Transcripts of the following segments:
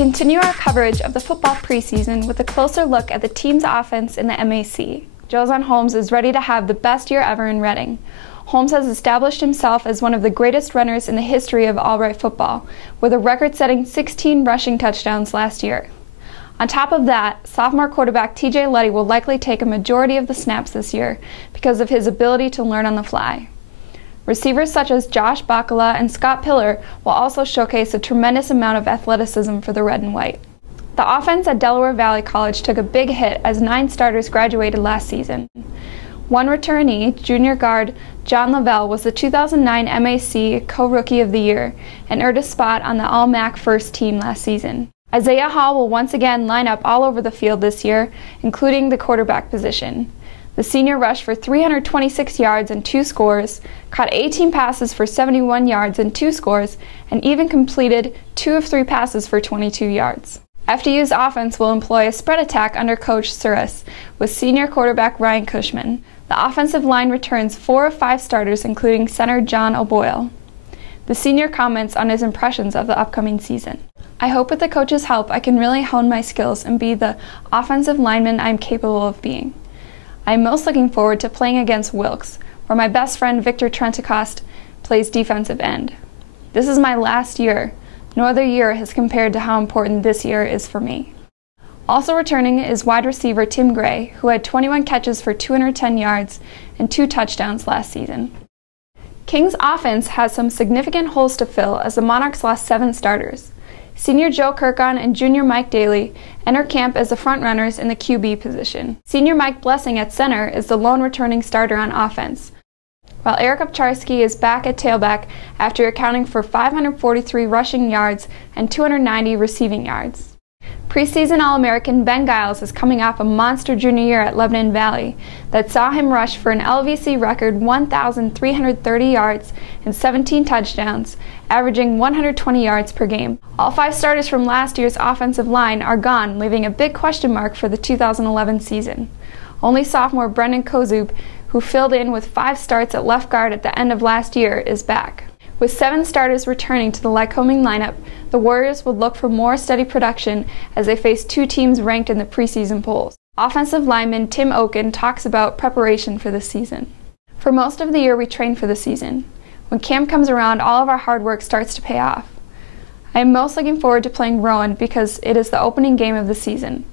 continue our coverage of the football preseason with a closer look at the team's offense in the MAC. Jozon Holmes is ready to have the best year ever in Reading. Holmes has established himself as one of the greatest runners in the history of Albright football, with a record-setting 16 rushing touchdowns last year. On top of that, sophomore quarterback TJ Letty will likely take a majority of the snaps this year because of his ability to learn on the fly. Receivers such as Josh Bacala and Scott Pillar will also showcase a tremendous amount of athleticism for the red and white. The offense at Delaware Valley College took a big hit as 9 starters graduated last season. One returnee, junior guard John Lavelle, was the 2009 MAC Co-Rookie of the Year and earned a spot on the All-MAC first team last season. Isaiah Hall will once again line up all over the field this year, including the quarterback position. The senior rushed for 326 yards and 2 scores, caught 18 passes for 71 yards and 2 scores, and even completed 2 of 3 passes for 22 yards. FDU's offense will employ a spread attack under Coach Suris, with senior quarterback Ryan Cushman. The offensive line returns 4 of 5 starters, including center John O'Boyle. The senior comments on his impressions of the upcoming season. I hope with the coach's help I can really hone my skills and be the offensive lineman I'm capable of being. I am most looking forward to playing against Wilkes, where my best friend Victor Trentacost plays defensive end. This is my last year. No other year has compared to how important this year is for me. Also returning is wide receiver Tim Gray, who had 21 catches for 210 yards and 2 touchdowns last season. King's offense has some significant holes to fill as the Monarchs lost 7 starters. Senior Joe Kirkon and junior Mike Daly enter camp as the frontrunners in the QB position. Senior Mike Blessing at center is the lone returning starter on offense, while Eric Upcharski is back at tailback after accounting for 543 rushing yards and 290 receiving yards. Preseason All-American Ben Giles is coming off a monster junior year at Lebanon Valley that saw him rush for an LVC record 1,330 yards and 17 touchdowns, averaging 120 yards per game. All 5 starters from last year's offensive line are gone, leaving a big question mark for the 2011 season. Only sophomore Brendan Kozub, who filled in with 5 starts at left guard at the end of last year, is back. With 7 starters returning to the Lycoming lineup, the Warriors would look for more steady production as they face 2 teams ranked in the preseason polls. Offensive lineman Tim Oken talks about preparation for the season. For most of the year we train for the season. When camp comes around, all of our hard work starts to pay off. I am most looking forward to playing Rowan because it is the opening game of the season.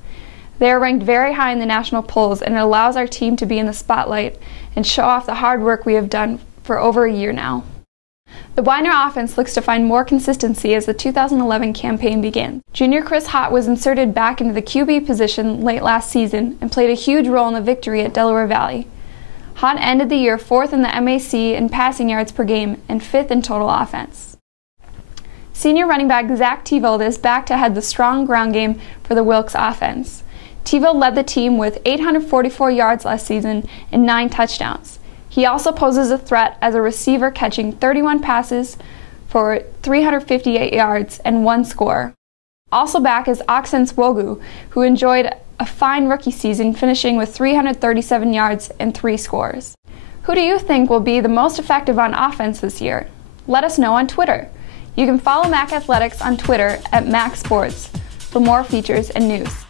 They are ranked very high in the national polls, and it allows our team to be in the spotlight and show off the hard work we have done for over a year now. The Weiner offense looks to find more consistency as the 2011 campaign begins. Junior Chris Hott was inserted back into the QB position late last season and played a huge role in the victory at Delaware Valley. Hott ended the year 4th in the MAC in passing yards per game and 5th in total offense. Senior running back Zach Tevold is back to head the strong ground game for the Wilkes offense. Tevold led the team with 844 yards last season and 9 touchdowns. He also poses a threat as a receiver, catching 31 passes for 358 yards and 1 score. Also back is Oxens Wogu, who enjoyed a fine rookie season, finishing with 337 yards and 3 scores. Who do you think will be the most effective on offense this year? Let us know on Twitter. You can follow MAC Athletics on Twitter at MAC Sports for more features and news.